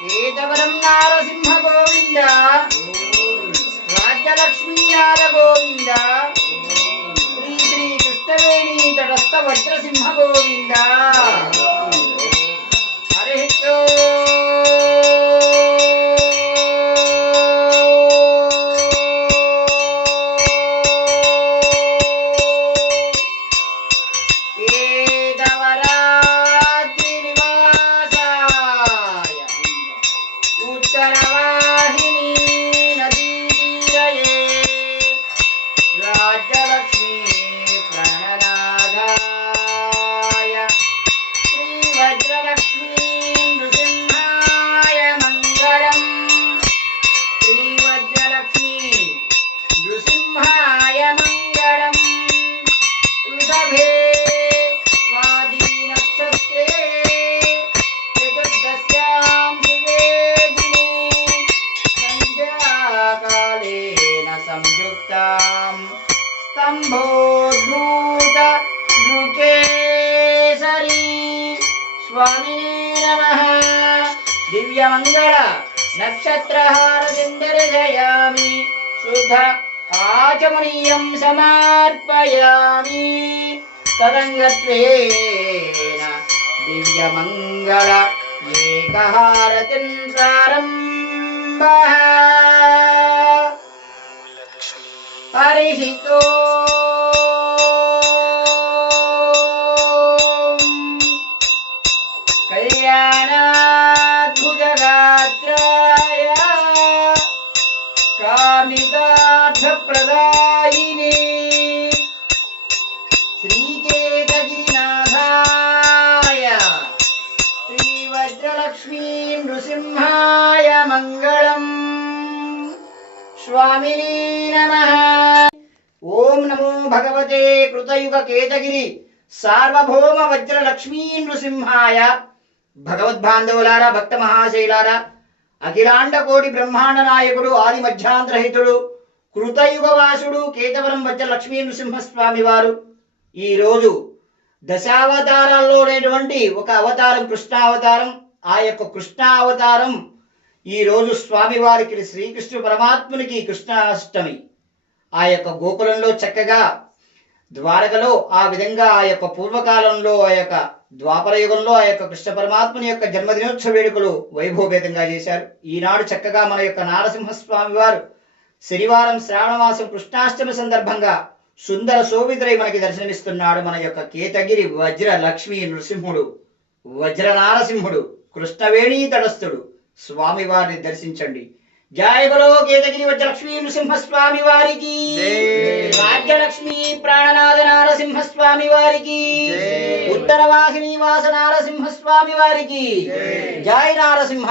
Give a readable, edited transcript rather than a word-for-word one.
కేతవరం నారసింహ గోవింద రాజ్యలక్ష్మీనాథ గోవింద శ్రీ శ్రీ కృష్ణవేణి తటస్థ వజ్రసింహ గోవింద హరి राज्यलक्ष्मी प्रणनादाय श्रीवज्रलक्ष्मी नृसिंहाय मङ्गलम् श्रीवज्रलक्ष्मी नृसिंहाय मङ्गलम् वृषभे स्वादिनक्षत्रे चतुर्दश्यां शुभे दिने सन्ध्याकालेन संयुक्ताम् स्तंभोद्भूत दृकेसरी स्वामिने नमः दिव्यमंगल नक्षत्रहारतिन्दर्शयामि शुद्ध आचमनीयं समर्पयामि तदङ्गत्वेन दिव्यमंगल एकहारतिं प्रारम्भः हरिः कल्याणाद्भुतगात्राय कामितार्थप्रदायिने श्रीकेतगिरिनाथाय श्रीवज्रलक्ष्मी नृसिंहाय मङ्गलम् स्वामिने नमः। ओम नमो भगवते कृतयुग केतगिरि सार्वभौम वज्रलक्ष्मी नृसिंहाय भगवद्बांधवुलारा भक्त महाशैलारा अखिलांड कोटि ब्रह्मांड नायकुडु आदि मध्यांतरहितुडु कृतयुगवासुडु केतवरं वज्रलक्ष्मी नृसिंह स्वामी वारु ఈ రోజు దశావతారాల్లోనేటువంటి ఒక అవతారం కృష్ణావతారం ఆ యొక్క కృష్ణావతారం ఈ రోజు స్వామి వారికి శ్రీకృష్ణ పరమాత్మునికి కృష్ణాష్టమి ఆ యొక్క గోకులంలో చక్కగా ద్వారకలో ఆ విధంగా ఆ యొక్క పూర్వకాలంలో ఆ యొక్క ద్వాపర యుగంలో ఆ యొక్క కృష్ణ పరమాత్ముని యొక్క జన్మదినోత్సవ వేడుకలు వైభవపేతంగా చేశారు. ఈనాడు చక్కగా మన యొక్క నారసింహస్వామి వారు శనివారం శ్రావణమాసం కృష్ణాష్టమి సందర్భంగా సుందర శోభితుడై మనకి దర్శనమిస్తున్నాడు. మన యొక్క కేతగిరి వజ్ర లక్ష్మీ నృసింహుడు వజ్ర నారసింహుడు కృష్ణవేణీ తటస్థుడు స్వామి వారిని దర్శించండి. जय बोलो केतगिरि वज्रलक्ष्मी नृसिंह स्वामी वारिकी राज्यलक्ष्मी प्राणनाथ नारसिंह स्वामी वारिकी उत्तरवासिनी वास नारसिंह स्वामी वारिकी जय नारसिंह।